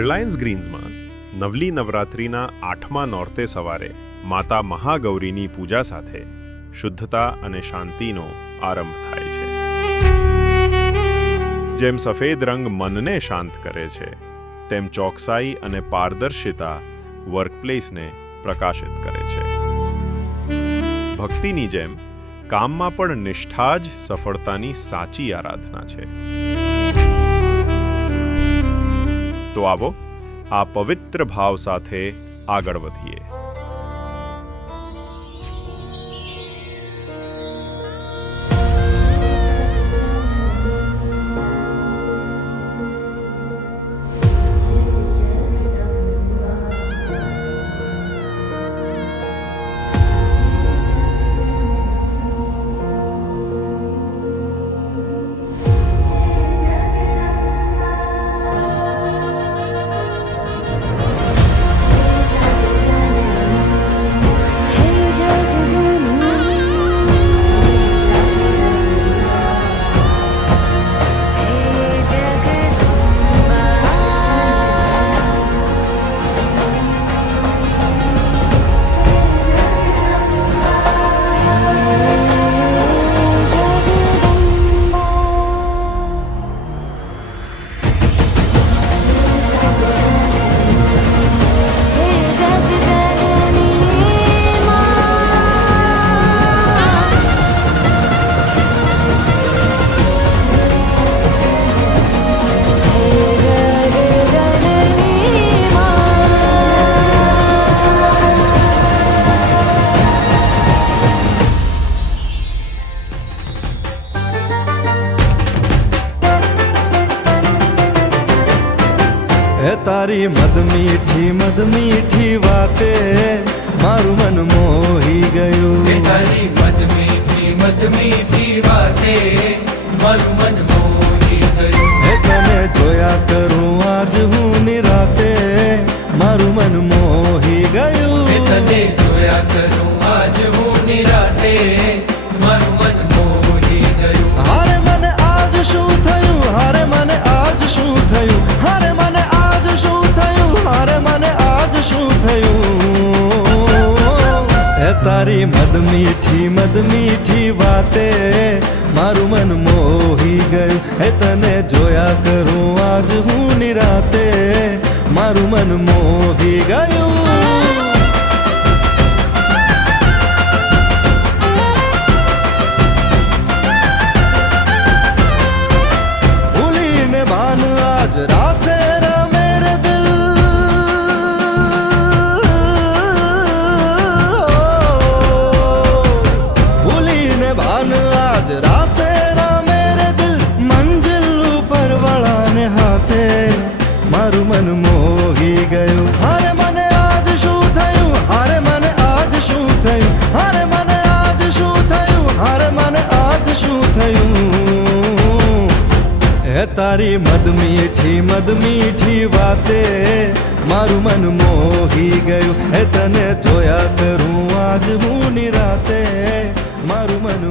Reliance ગ્રીન્સમાં નવલી નવરાત્રિના 8મા નોરતે સવારે માતા મહાગૌરીની પૂજા સાથે શુદ્ધતા અને શાંતિનો આરંભ થાય છે. જેમ સફેદ રંગ મનને શાંત કરે છે, તેમ ચોકસાઈ અને પારદર્શિતા વર્કપ્લેસને પ્રકાશિત કરે છે. ભક્તિની જેમ કામમાં પણ નિષ્ઠા જ સફળતાની સાચી આરાધના છે. તો આવો આ પવિત્ર ભાવ સાથે આગળ વધીએ. તારી મદ મીઠી વાતે મારું મન મોહી ગયું. તારી મદ મીઠી વાતે મારું મન મોહી ગયું. તને જોયા કરું આજ હું નિરાતે મારું મન મોહી ગયું. તને જોયા કરું આજ હું નિરાતે મારું મન મોહી ગયું. હારે મને આજ શું થયું, હારે મને આજ શું થયું, હારે મને આજ શું થયું, હારે મને આજ શું થયું. એ તારી મદ મીઠી વાતે મારું મન મોહી ગયું. એ તને જોયા કરું આજ હું નિરાતે મારું મન મોહી ગયું. रासे मेरे दिल भूली ने भान आज रासे मेरे दिल मंजिल ऊपर वाला ने हाथे मारू मन मोही गયું. हारे मने आज શું થયું, हारे मने आज શું થયું, हारे मने आज શું થયું, हारे मने आज શું થયું. એ તારી મદ મીઠી વાતે મારું મન મોહી ગયું. એ તને જોયા કરું આજ હું નિરાતે મારું મન